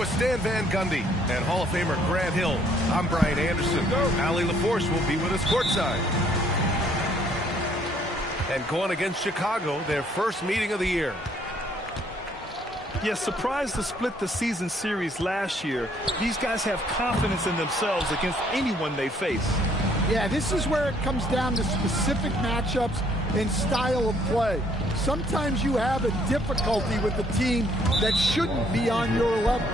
with Stan Van Gundy and Hall of Famer Grant Hill, I'm Brian Anderson. Allie LaForce will be with us courtside. And going against Chicago, their first meeting of the year. Yeah, surprised to split the season series last year. These guys have confidence in themselves against anyone they face. Yeah, this is where it comes down to specific matchups and style of play. Sometimes you have a difficulty with a team that shouldn't be on your level.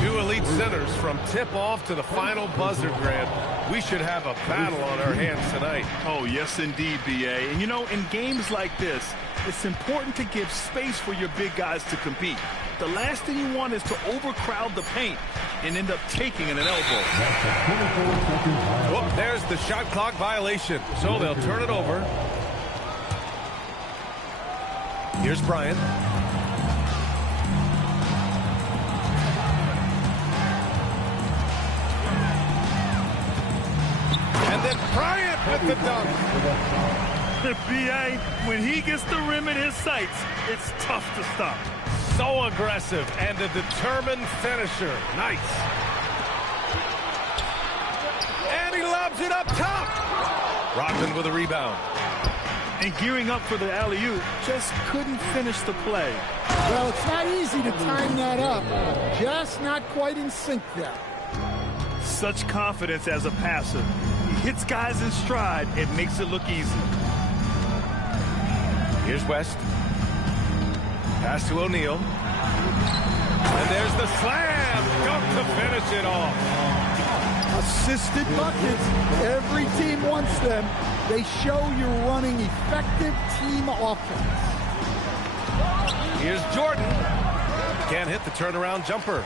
Two elite centers from tip-off to the final buzzer, Grant. We should have a battle on our hands tonight. Oh, yes, indeed, B.A. And, you know, in games like this, it's important to give space for your big guys to compete. The last thing you want is to overcrowd the paint and end up taking an elbow. Well, there's the shot clock violation, so they'll turn it over. Here's Bryant. And then Bryant with the dunk. B.A., when he gets the rim in his sights, it's tough to stop. So aggressive and a determined finisher. Nice. And he lobs it up top. Rodman with a rebound. And gearing up for the alley-oop, just couldn't finish the play. Well, it's not easy to time that up. Just not quite in sync there. Such confidence as a passer. He hits guys in stride and makes it look easy. Here's West. Pass to O'Neal. And there's the slam. Dunk to finish it off. Assisted buckets. Every team wants them. They show you're running effective team offense. Here's Jordan. Can't hit the turnaround jumper.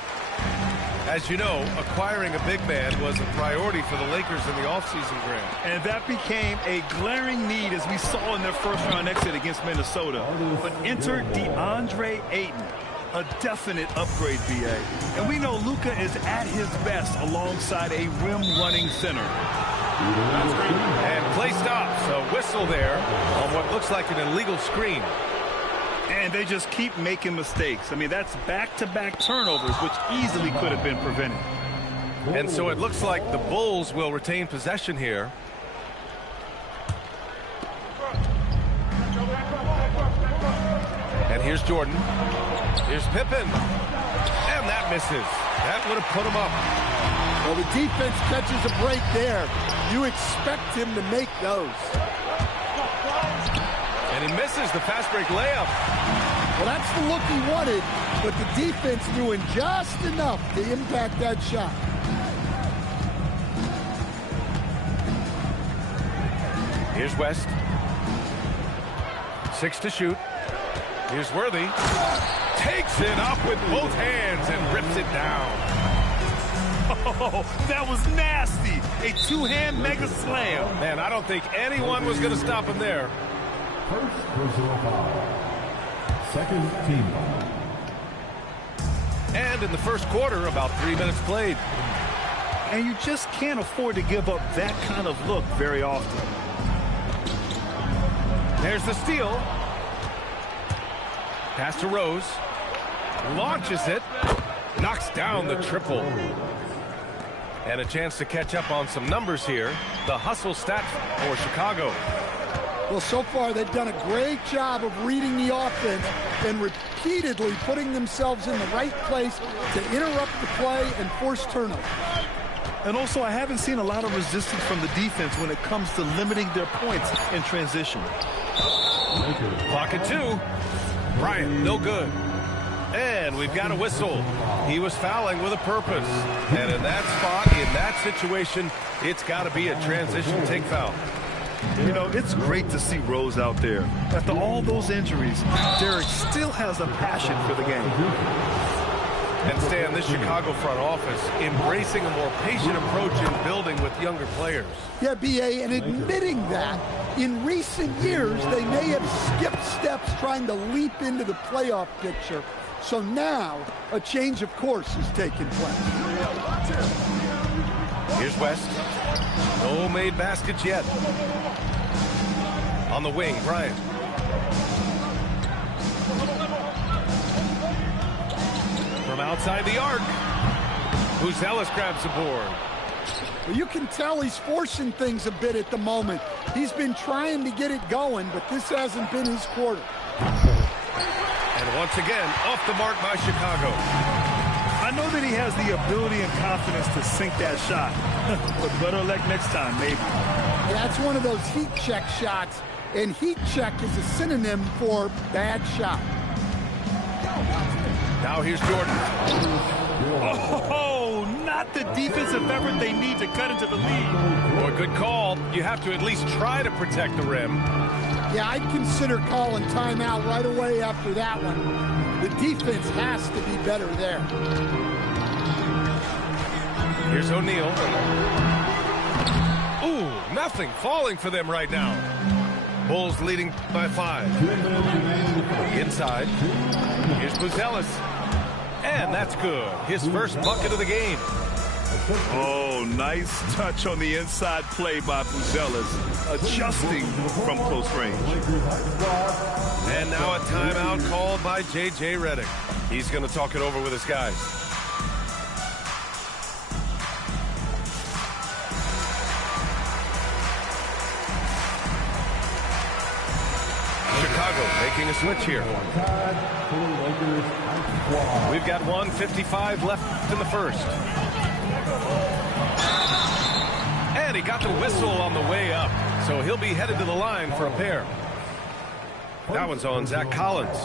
As you know, acquiring a big man was a priority for the Lakers in the offseason, Grant. And that became a glaring need as we saw in their first-round exit against Minnesota. But enter DeAndre Ayton, a definite upgrade, B.A. And we know Luka is at his best alongside a rim-running center. And play stops. A whistle there on what looks like an illegal screen. And they just keep making mistakes. I mean, that's back-to-back turnovers, which easily could have been prevented. And so it looks like the Bulls will retain possession here. And here's Jordan. Here's Pippen. And that misses. That would have put him up. Well, the defense catches a break there. You expect him to make those. And he misses the fast break layup. Well, that's the look he wanted, but the defense doing just enough to impact that shot. Here's West. 6 to shoot. Here's Worthy. Takes it up with both hands and rips it down. Oh, that was nasty. A two-hand mega slam. Man, I don't think anyone was going to stop him there. First personal foul. Second team foul. And in the first quarter, about 3 minutes played. And you just can't afford to give up that kind of look very often. There's the steal. Pass to Rose. Launches it. Knocks down the triple. And a chance to catch up on some numbers here. The hustle stats for Chicago. Well, so far they've done a great job of reading the offense and repeatedly putting themselves in the right place to interrupt the play and force turnovers. And also, I haven't seen a lot of resistance from the defense when it comes to limiting their points in transition. Clock at 2. Bryant, no good. And we've got a whistle. He was fouling with a purpose. And in that spot, in that situation, it's got to be a transition take foul. You know, it's great to see Rose out there. After all those injuries, Derek still has a passion for the game. And Stan, this Chicago front office embracing a more patient approach in building with younger players. Yeah, B.A., and admitting that in recent years they may have skipped steps trying to leap into the playoff picture. So now a change of course is taking place. Here's West. No made baskets yet. On the wing, Bryant. From outside the arc. Buzelis grabs the board. Well, you can tell he's forcing things a bit at the moment. He's been trying to get it going, but this hasn't been his quarter. And once again, off the mark by Chicago. I know that he has the ability and confidence to sink that shot, but better luck next time, maybe. That's one of those heat check shots, and heat check is a synonym for bad shot. Now here's Jordan. Oh, not the defensive effort they need to cut into the lead. Well, good call. You have to at least try to protect the rim. Yeah, I'd consider calling timeout right away after that one. The defense has to be better there. Here's O'Neal. Ooh, nothing falling for them right now. Bulls leading by 5. Inside. Here's Buzelis. And that's good. His first bucket of the game. Oh, nice touch on the inside play by Buzelis, adjusting from close range. And now a timeout called by J.J. Redick. He's going to talk it over with his guys. Chicago making a switch here. We've got 1:55 left in the first. And he got the whistle on the way up, so he'll be headed to the line for a pair. That one's on Zach Collins.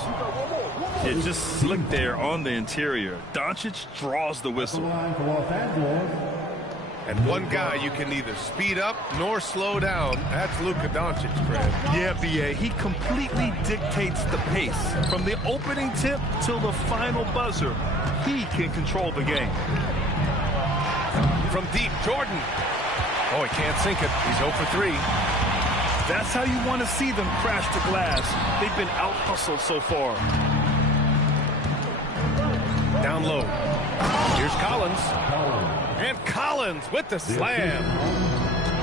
It just slicked there on the interior. Doncic draws the whistle. And one guy you can neither speed up nor slow down. That's Luka Doncic, Fred. Yeah, B.A., he completely dictates the pace. From the opening tip till the final buzzer, he can control the game. From deep, Jordan. Oh, he can't sink it. He's 0 for 3. That's how you want to see them crash the glass. They've been out-hustled so far. Down low. Here's Collins. And Collins with the slam.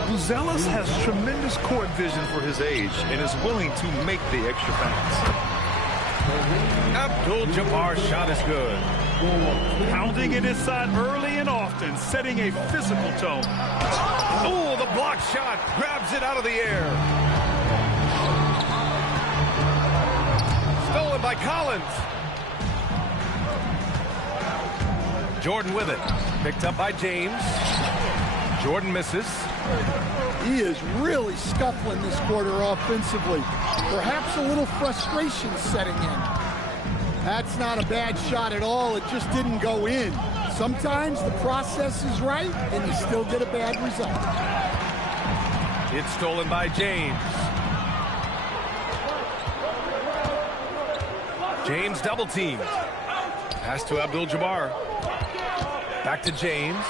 Buzelis has tremendous court vision for his age and is willing to make the extra pass. Abdul-Jabbar's shot is good. Pounding it inside early and often, setting a physical tone. Oh, the block shot grabs it out of the air. Stolen by Collins. Jordan with it. Picked up by James. Jordan misses. He is really scuffling this quarter offensively. Perhaps a little frustration setting in. That's not a bad shot at all. It just didn't go in. Sometimes the process is right, and you still get a bad result. It's stolen by James. James double teamed. Pass to Abdul-Jabbar. Back to James.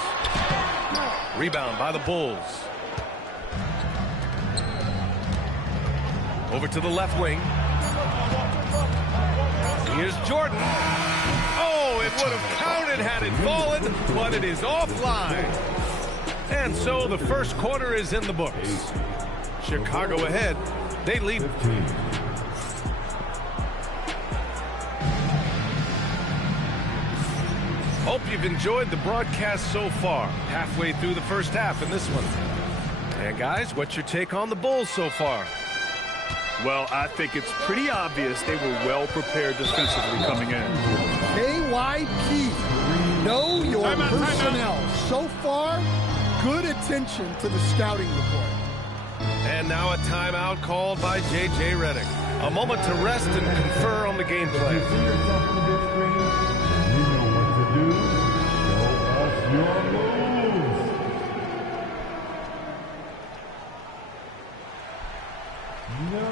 Rebound by the Bulls. Over to the left wing. Here's Jordan. Oh, it would have counted had it fallen, but it is offline. And so the first quarter is in the books. Chicago ahead. They lead. Hope you've enjoyed the broadcast so far. Halfway through the first half in this one. And guys, what's your take on the Bulls so far? Well, I think it's pretty obvious they were well prepared defensively coming in. KYP, know your personnel. So far, good attention to the scouting report. And now a timeout called by J.J. Redick. A moment to rest and confer on the game plan. You know what to do. Show us your moves. No.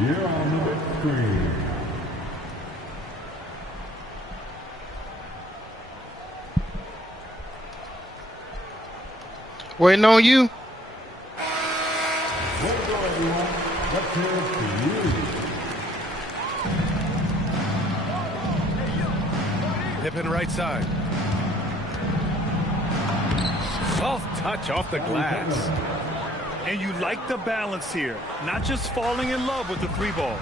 You're on the big screen. Waiting on you. There you go, everyone. Let's hear it for you. Pippen right side. Soft touch off the glass. And you like the balance here, not just falling in love with the 3-ball.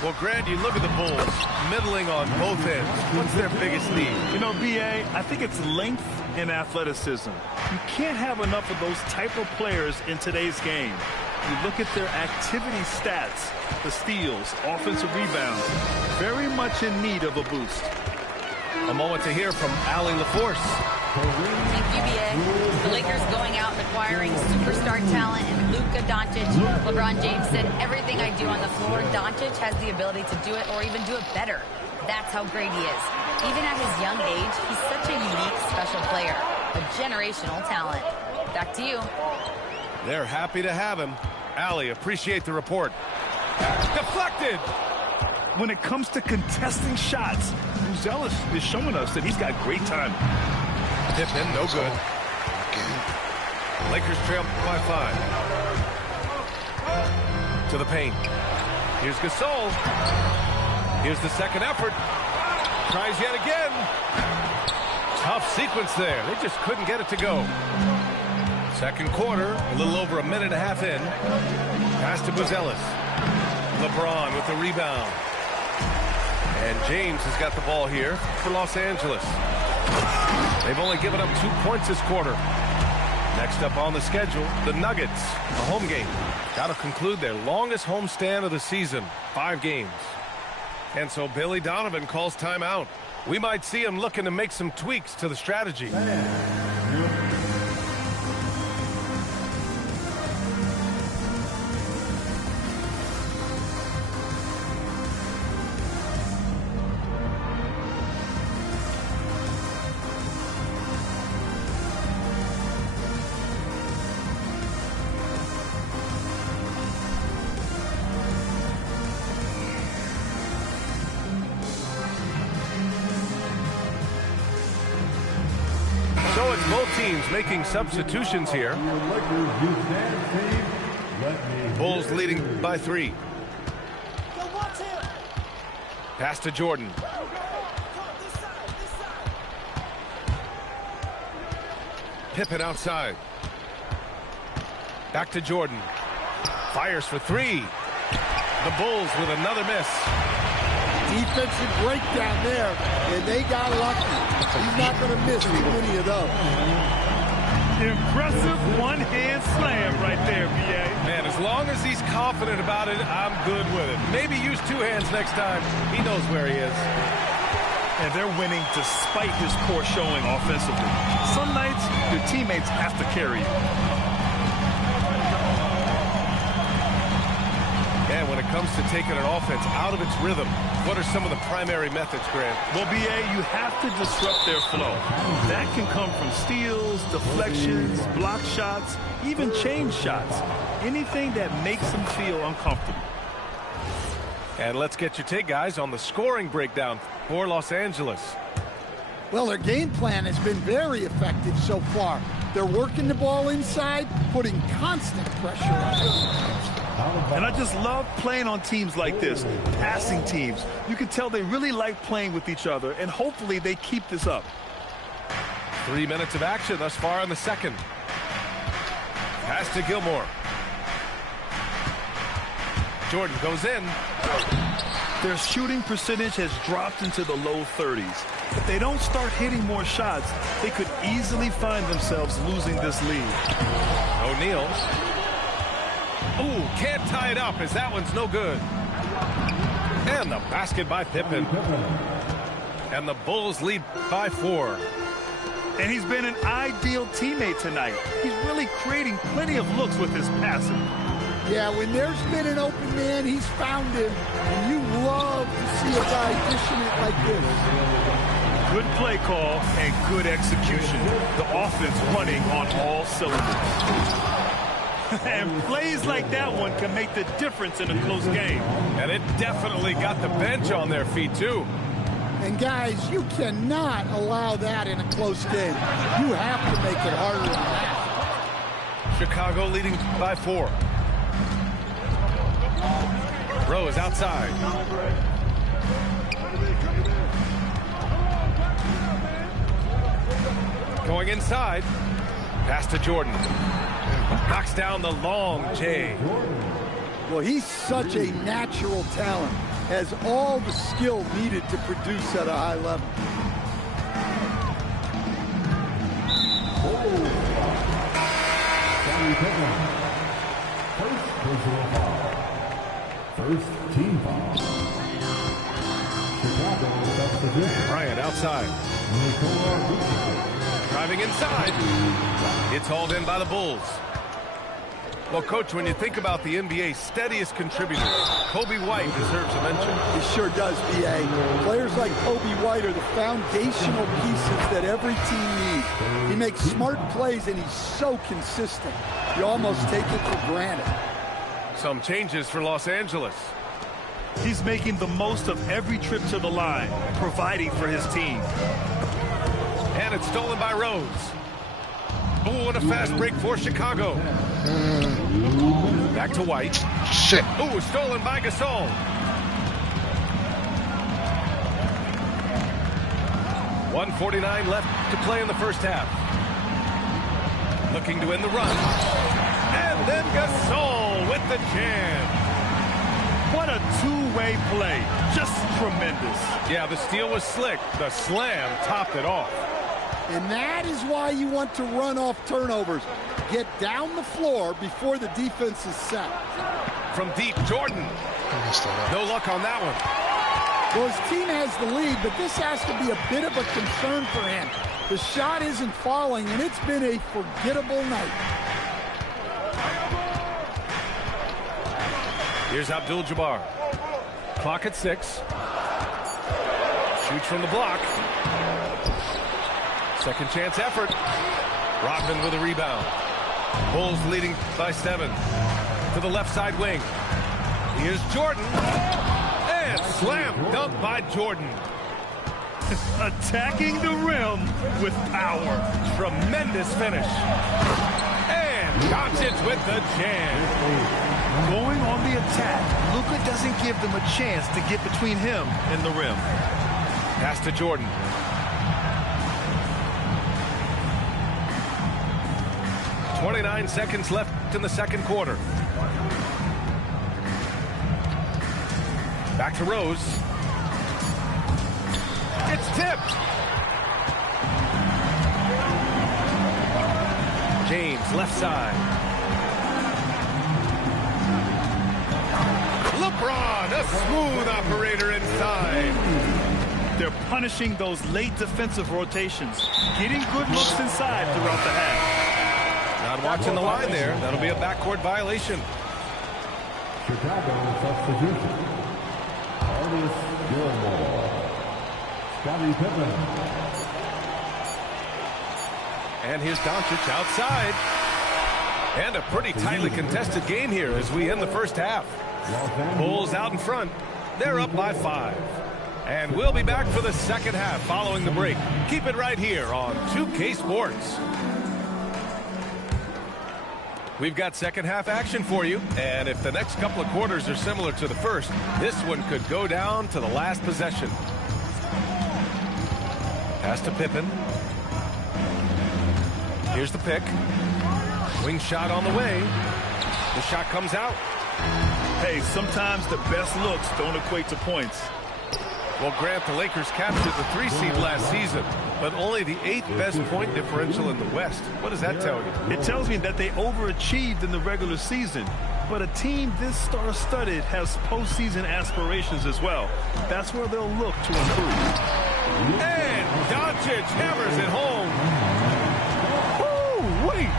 Well, Grant, you look at the Bulls, middling on both ends. What's their biggest need? You know, B.A., I think it's length and athleticism. You can't have enough of those type of players in today's game. You look at their activity stats, the steals, offensive rebounds, very much in need of a boost. A moment to hear from Allie LaForce. Thank you, B.A. The Lakers going out and acquiring superstar talent and Luka Doncic. LeBron James said, everything I do on the floor, Doncic has the ability to do it or even do it better. That's how great he is. Even at his young age, he's such a unique, special player. A generational talent. Back to you. They're happy to have him. Allie, appreciate the report. Deflected! When it comes to contesting shots, Buzelis is showing us that he's got great timing. Pippen, no good. Lakers trail by 5. To the paint. Here's Gasol. Here's the second effort. Tries yet again. Tough sequence there. They just couldn't get it to go. Second quarter, a little over a minute and a half in. Pass to Buzelis. LeBron with the rebound. And James has got the ball here for Los Angeles. They've only given up 2 points this quarter. Next up on the schedule, the Nuggets, a home game. Got to conclude their longest homestand of the season, 5 games. And so Billy Donovan calls timeout. We might see him looking to make some tweaks to the strategy. So it's both teams making substitutions here. Bulls leading by 3. Pass to Jordan. Pippen outside. Back to Jordan. Fires for 3. The Bulls with another miss. Defensive breakdown there, and they got lucky. He's not going to miss too many of those. Impressive one-hand slam right there, B.A. Man, as long as he's confident about it, I'm good with it. Maybe use 2 hands next time. He knows where he is. And they're winning despite his poor showing offensively. Some nights, your teammates have to carry you. And when it comes to taking an offense out of its rhythm, what are some of the primary methods, Grant? Well, B.A., you have to disrupt their flow. That can come from steals, deflections, block shots, even change shots. Anything that makes them feel uncomfortable. And let's get your take, guys, on the scoring breakdown for Los Angeles. Well, their game plan has been very effective so far. They're working the ball inside, putting constant pressure on it. And I just love playing on teams like this, passing teams. You can tell they really like playing with each other, and hopefully they keep this up. 3 minutes of action thus far in the second. Pass to Gilmore. Jordan goes in. Their shooting percentage has dropped into the low 30s. If they don't start hitting more shots, they could easily find themselves losing this lead. O'Neal. Ooh, can't tie it up as that one's no good. And the basket by Pippen. And the Bulls lead by 4. And he's been an ideal teammate tonight. He's really creating plenty of looks with his passing. Yeah, when there's been an open man, he's found him. And you love to see a guy dishing it like this. Good play call and good execution. The offense running on all cylinders. And plays like that one can make the difference in a close game. And it definitely got the bench on their feet, too. And, guys, you cannot allow that in a close game. You have to make it harder than that. Chicago leading by 4. Rose outside. Going inside. Pass to Jordan. Knocks down the long J. Well, he's such a natural talent. Has all the skill needed to produce at a high level. First team foul. Chicago substitution. Bryant outside. Driving inside. It's hauled in by the Bulls. Well, Coach, when you think about the NBA's steadiest contributors, Kobe White deserves a mention. He sure does, B.A. Players like Kobe White are the foundational pieces that every team needs. He makes smart plays, and he's so consistent. You almost take it for granted. Some changes for Los Angeles. He's making the most of every trip to the line, providing for his team. And it's stolen by Rose. Oh, and a fast break for Chicago. Back to White. Shit. Oh, stolen by Gasol. $1:49 left to play in the first half. Looking to end the run. And then Gasol with the jam. What a two-way play. Just tremendous. Yeah, the steal was slick. The slam topped it off. And that is why you want to run off turnovers. Get down the floor before the defense is set. From deep, Jordan. No luck on that one. Well, his team has the lead, but this has to be a bit of a concern for him. The shot isn't falling, and it's been a forgettable night. Here's Abdul-Jabbar. Clock at 6. Shoots from the block. Second chance effort. Rodman with a rebound. Bulls leading by 7. To the left side wing. Here's Jordan. And slam dunk by Jordan. Attacking the rim with power. Tremendous finish. And Doncic with the jam. Going on the attack, Luka doesn't give them a chance to get between him and the rim. Pass to Jordan. .29 seconds left in the second quarter. Back to Rose. It's tipped. James, left side. LeBron, a smooth operator inside. They're punishing those late defensive rotations, getting good looks inside throughout the half. Not watching the line there. That'll be a backcourt violation. Chicago substitution. Artis Gilmore. Scottie Pippen. And here's Doncic outside. And a pretty tightly contested game here as we end the first half. Bulls out in front. They're up by 5. And we'll be back for the second half following the break. Keep it right here on 2K Sports. We've got second half action for you. And if the next couple of quarters are similar to the first, this one could go down to the last possession. Pass to Pippen. Here's the pick. Wing shot on the way. The shot comes out. Hey, sometimes the best looks don't equate to points. Well, Grant, the Lakers captured the 3 seed last season, but only the 8th best point differential in the West. What does that tell you? It tells me that they overachieved in the regular season. But a team this star-studded has postseason aspirations as well. That's where they'll look to improve. And Doncic hammers it home. Woo, wait.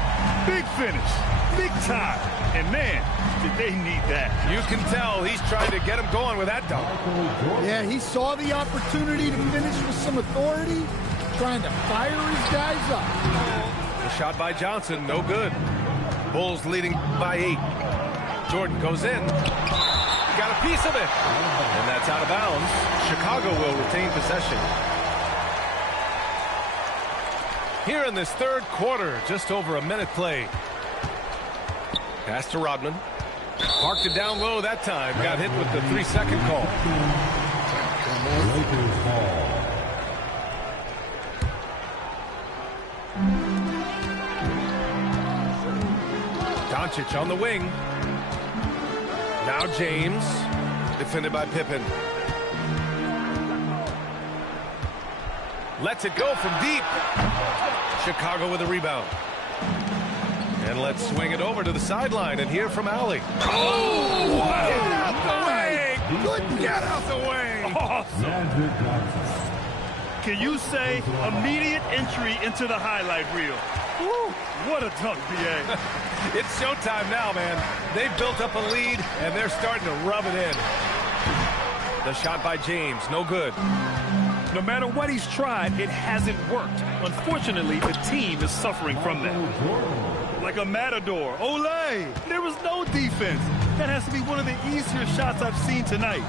Big finish. Big time. And man, did they need that. You can tell he's trying to get him going with that dunk. Yeah, he saw the opportunity to finish with some authority, trying to fire his guys up. The shot by Johnson, no good. Bulls leading by 8. Jordan goes in. Got a piece of it. And that's out of bounds. Chicago will retain possession. Here in this third quarter, just over a minute played. Pass to Rodman. Parked it down low that time. Got hit with the 3-second call. Doncic on the wing. Now James, defended by Pippen. Lets it go from deep. Chicago with a rebound. And let's swing it over to the sideline and hear from Allie. Oh, wow. Get out the way! Goodness. Get out the way! Awesome. Magic Johnson. Can you say immediate entry into the highlight reel? Woo, what a dunk, B.A. It's showtime now, man. They've built up a lead, and they're starting to rub it in. The shot by James, no good. No matter what he's tried, it hasn't worked. Unfortunately, the team is suffering from that. Like a matador. Olay! There was no defense. That has to be one of the easier shots I've seen tonight.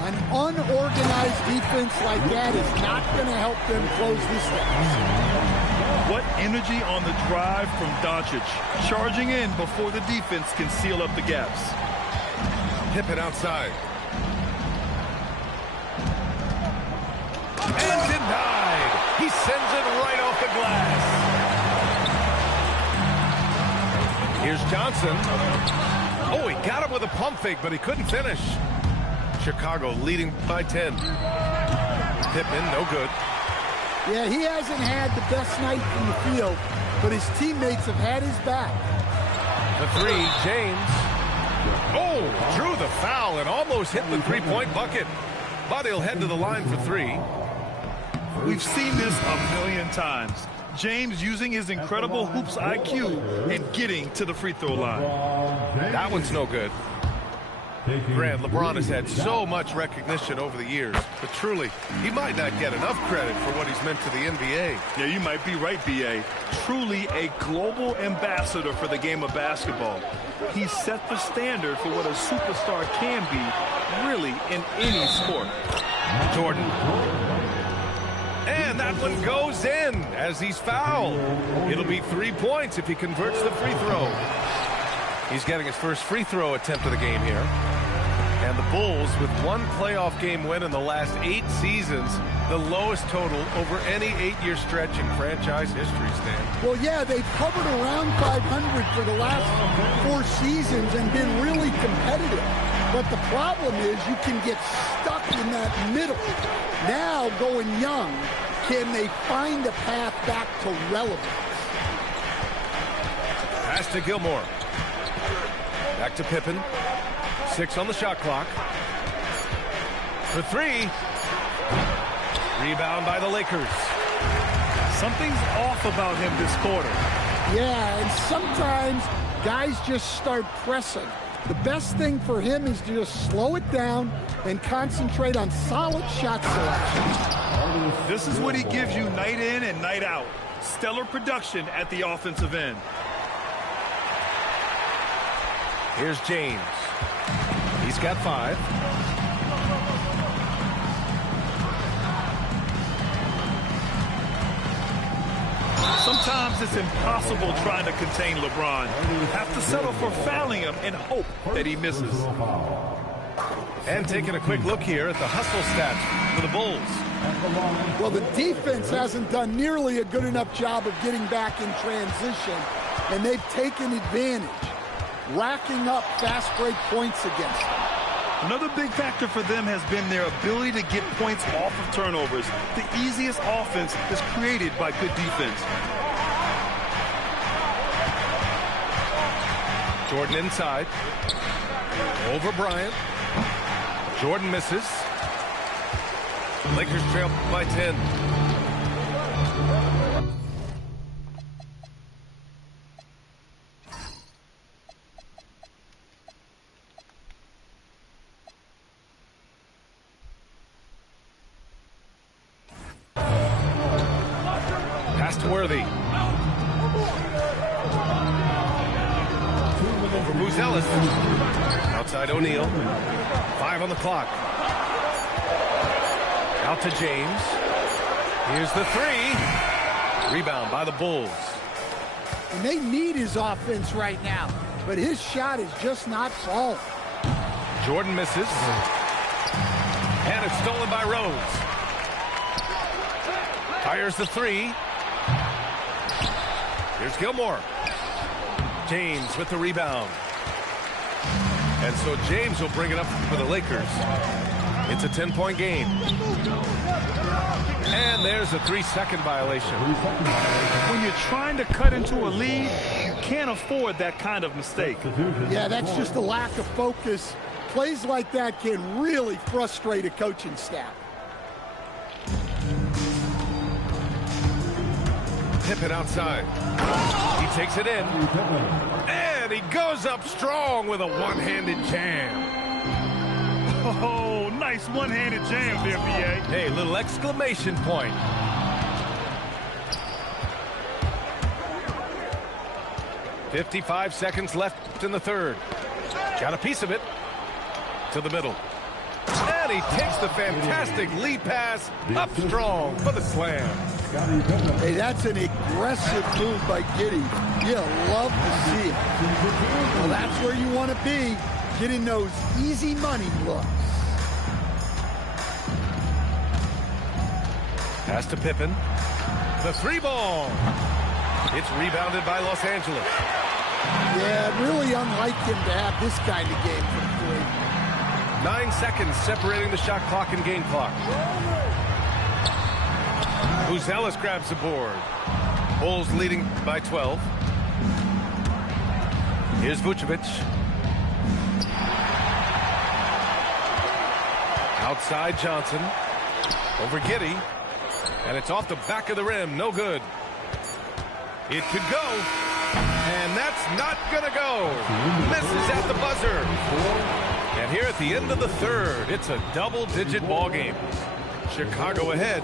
An unorganized defense like that is not going to help them close this deficit. What energy on the drive from Doncic. Charging in before the defense can seal up the gaps. Pippen outside. And denied. He sends it right off the glass. Here's Johnson. Oh, he got him with a pump fake, but he couldn't finish. Chicago leading by 10. Pippen, no good. Yeah, he hasn't had the best night in the field, but his teammates have had his back. The three, James. Oh, drew the foul and almost hit the three-point bucket. But he'll head to the line for three. We've seen this a million times. James using his incredible hoops IQ and getting to the free throw line. That one's no good. Grant, LeBron has had so much recognition over the years, but truly, he might not get enough credit for what he's meant to the NBA. Yeah, you might be right, B.A. Truly a global ambassador for the game of basketball. He set the standard for what a superstar can be, really, in any sport. Jordan. And that one goes in as he's fouled. It'll be 3 points if he converts the free throw. He's getting his first free throw attempt of the game here. And the Bulls, with one playoff game win in the last 8 seasons, the lowest total over any 8-year stretch in franchise history, Stan. Well, yeah, they've hovered around 500 for the last 4 seasons and been really competitive. But the problem is you can get stuck in that middle. Now, going young, can they find a path back to relevance? Pass to Gilmore. Back to Pippen. 6 on the shot clock. For 3. Rebound by the Lakers. Something's off about him this quarter. Yeah, and sometimes guys just start pressing. The best thing for him is to just slow it down and concentrate on solid shot selection. This is what he gives you night in and night out. Stellar production at the offensive end. Here's James. He's got 5. Sometimes it's impossible trying to contain LeBron. You have to settle for fouling him and hope that he misses. And taking a quick look here at the hustle stats for the Bulls. Well, the defense hasn't done nearly a good enough job of getting back in transition, and they've taken advantage, racking up fast break points against them. Another big factor for them has been their ability to get points off of turnovers. The easiest offense is created by good defense. Jordan inside. Over Bryant. Jordan misses. Lakers trail by 10. Pass to Worthy. Over Buzelis. Outside O'Neal. 5 on the clock. Out to James. Here's the 3. Rebound by the Bulls. And they need his offense right now, but his shot is just not falling. Jordan misses. And it's stolen by Rose. Fires the 3. Here's Gilmore. James with the rebound. And so James will bring it up for the Lakers. It's a 10-point game. And there's a 3-second violation. When you're trying to cut into a lead, you can't afford that kind of mistake. Yeah, that's just a lack of focus. Plays like that can really frustrate a coaching staff. Pippen outside. He takes it in. And he goes up strong with a one-handed jam. Oh, nice one-handed jam there, B.A. Hey, little exclamation point. "55 seconds left in the third. Got a piece of it to the middle. And he takes the fantastic lead pass up strong for the slam. Hey, that's an aggressive move by Giddey. You love to see it. Well, that's where you want to be, getting those easy money looks. Pass to Pippen. The 3-ball. It's rebounded by Los Angeles. Yeah, really unlike him to have this kind of game from 3. 9 seconds separating the shot clock and game clock. Buzelis grabs the board. Bulls leading by 12. Here's Vucevic. Outside Johnson. Over Giddey. And it's off the back of the rim. No good. It could go. And that's not going to go. Misses at the buzzer. And here at the end of the third, it's a double-digit ball game. Chicago ahead.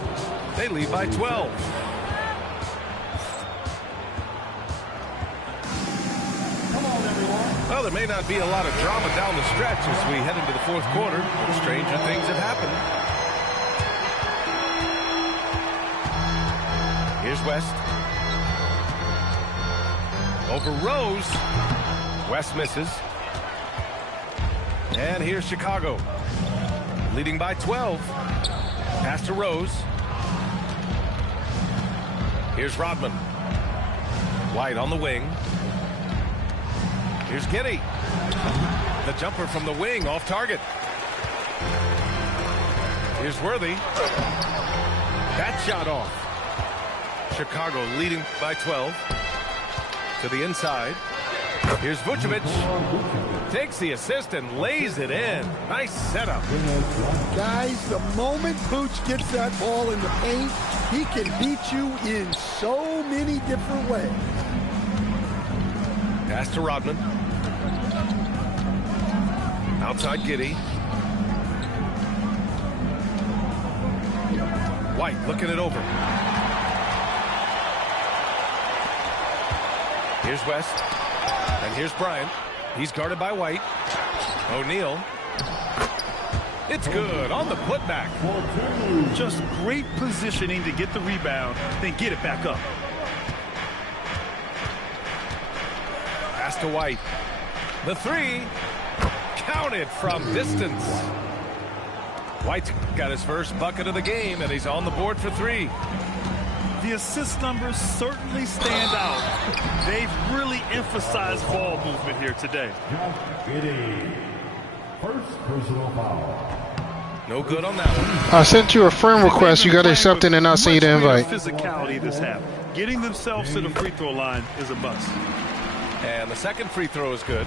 They lead by 12. Well, there may not be a lot of drama down the stretch as we head into the fourth quarter, but stranger things have happened. Here's West. Over Rose. West misses. And here's Chicago. Leading by 12. Pass to Rose. Here's Rodman. White on the wing. Here's Giddey. The jumper from the wing off target. Here's Worthy. That shot off. Chicago leading by 12. To the inside. Here's Vucevic. Takes the assist and lays it in. Nice setup. Guys, the moment Vooch gets that ball in the paint, he can beat you in so many different ways. Pass to Rodman. Outside Giddey. White looking it over. Here's West. And here's Bryant. He's guarded by White. O'Neal. It's good on the putback. Just great positioning to get the rebound, then get it back up. Pass to White. The 3. Counted from distance. White's got his first bucket of the game, and he's on the board for 3. The assist numbers certainly stand out. They've really emphasized ball movement here today. First personal foul. No good on that one. I sent you a friend request. You got to accept it and I'll send you the invite. Physicality this half. Getting themselves to the free throw line is a must. And the second free throw is good.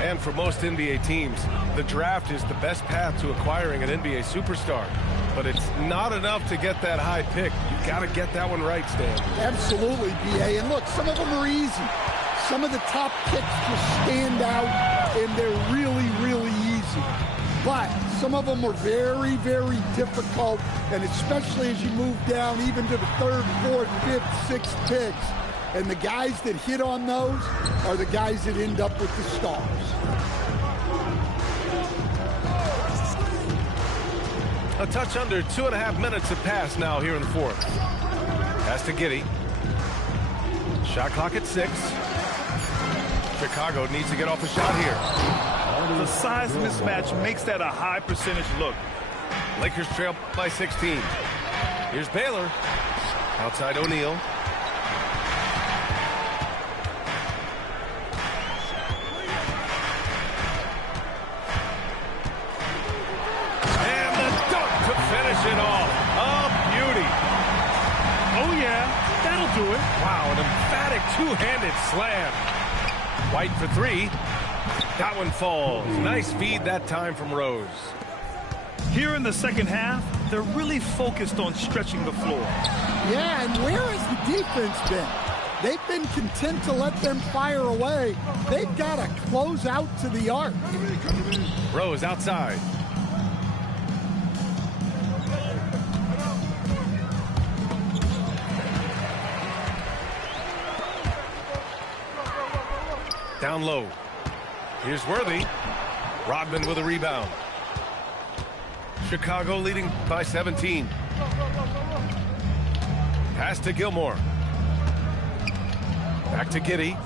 And for most NBA teams, the draft is the best path to acquiring an NBA superstar. But it's not enough to get that high pick. You got to get that one right, Stan. Absolutely, B.A. And look, some of them are easy. Some of the top picks just stand out, and they're really, really easy. But some of them are very, very difficult, and especially as you move down even to the 3rd, 4th, 5th, 6th picks. And the guys that hit on those are the guys that end up with the stars. A touch under 2.5 minutes have passed now here in the fourth. Pass to Giddey. Shot clock at 6. Chicago needs to get off a shot here. The size mismatch makes that a high percentage look. Lakers trail by 16. Here's Baylor. Outside O'Neal. it off. A beauty. Oh, yeah, that'll do it. Wow, an emphatic two-handed slam. White for three. That one falls. Nice feed that time from Rose. Here in the second half, they're really focused on stretching the floor. Yeah, and where has the defense been? They've been content to let them fire away. They've got to close out to the arc. Rose outside. Down low. Here's Worthy. Rodman with a rebound. Chicago leading by 17. Pass to Gilmore. Back to Giddey.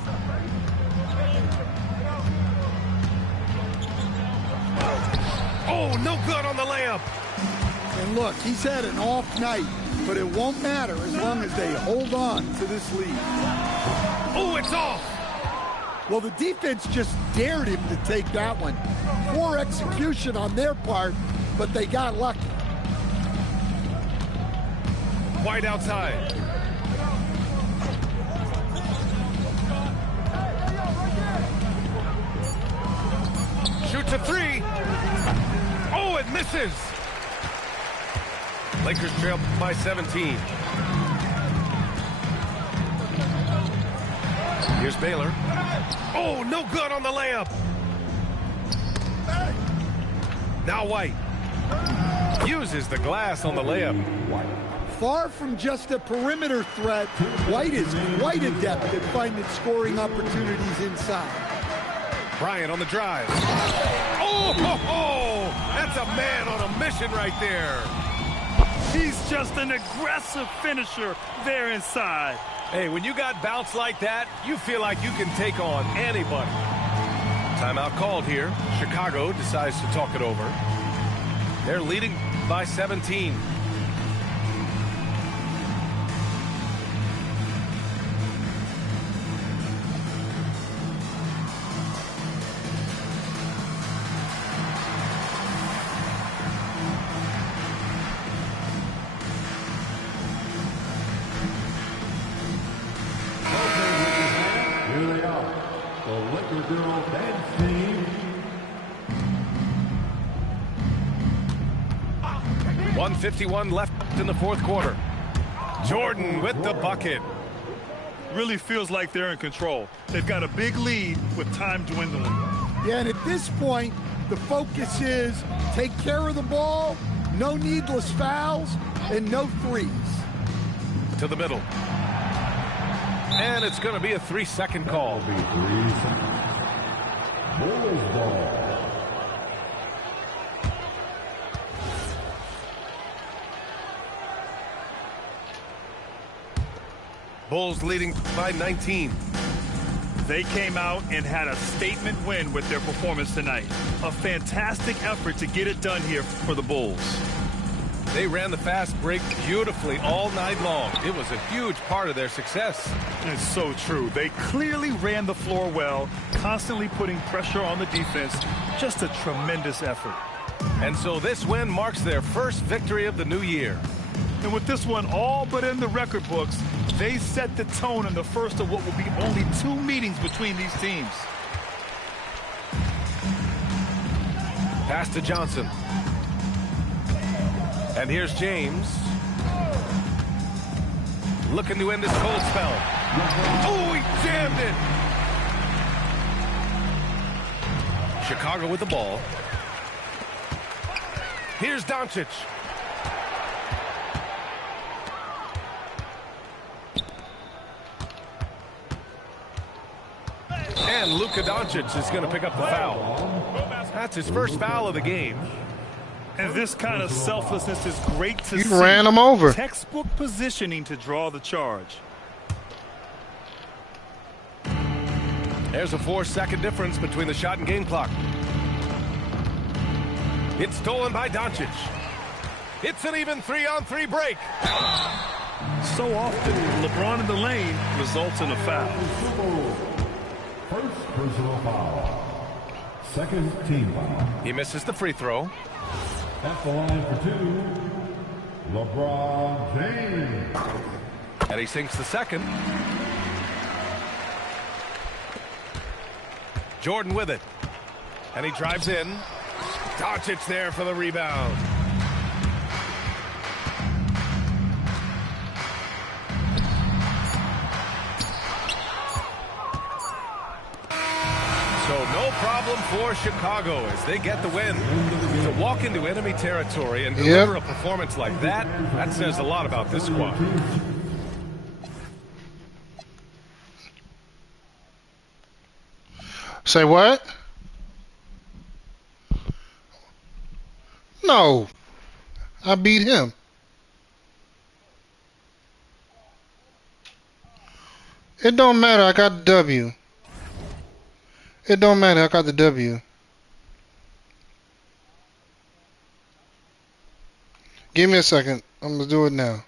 Oh, no good on the layup. And look, he's had an off night, but it won't matter as long as they hold on to this lead. Oh, it's off. Well, the defense just dared him to take that one. Poor execution on their part, but they got lucky. White outside. Shoots a three. Oh, it misses. Lakers trail by 17. Here's Baylor. Oh, no good on the layup. Now White uses the glass on the layup. Far from just a perimeter threat, White is quite adept at finding scoring opportunities inside. Bryant on the drive. Oh, ho, ho. That's a man on a mission right there. He's just an aggressive finisher there inside. Hey, when you got bounce like that, you feel like you can take on anybody. Timeout called here. Chicago decides to talk it over. They're leading by 17. Here they are, the Laker girl dance team. 1:51 left in the fourth quarter. Jordan with the bucket. Really feels like they're in control. They've got a big lead with time dwindling. Yeah, and at this point, the focus is take care of the ball, no needless fouls, and no threes. To the middle. And it's going to be a 3-second call. Be 3 seconds. Bulls ball. Bulls leading by 19. They came out and had a statement win with their performance tonight. A fantastic effort to get it done here for the Bulls. They ran the fast break beautifully all night long. It was a huge part of their success. It's so true. They clearly ran the floor well, constantly putting pressure on the defense. Just a tremendous effort. And so this win marks their first victory of the new year. And with this one all but in the record books, they set the tone in the first of what will be only 2 meetings between these teams. Pass to Johnson. And here's James. Looking to end this cold spell. Oh, he jammed it. Chicago with the ball. Here's Doncic. And Luka Doncic is going to pick up the foul. That's his first foul of the game. And this kind of selflessness is great to see. You ran him over. Textbook positioning to draw the charge. There's a 4-second difference between the shot and game clock. It's stolen by Doncic. It's an even 3-on-3 break. So often, LeBron in the lane results in a foul. First personal foul. Second team foul. He misses the free throw. At the line for 2, LeBron James. And he sinks the second. Jordan with it. And he drives in. Doncic there for the rebound. So no problem for Chicago as they get the win. To walk into enemy territory and deliver a performance like that, that says a lot about this squad. Say what? No. I beat him. It don't matter. I got the W. It don't matter. I got the W. Give me a second. I'm going to do it now.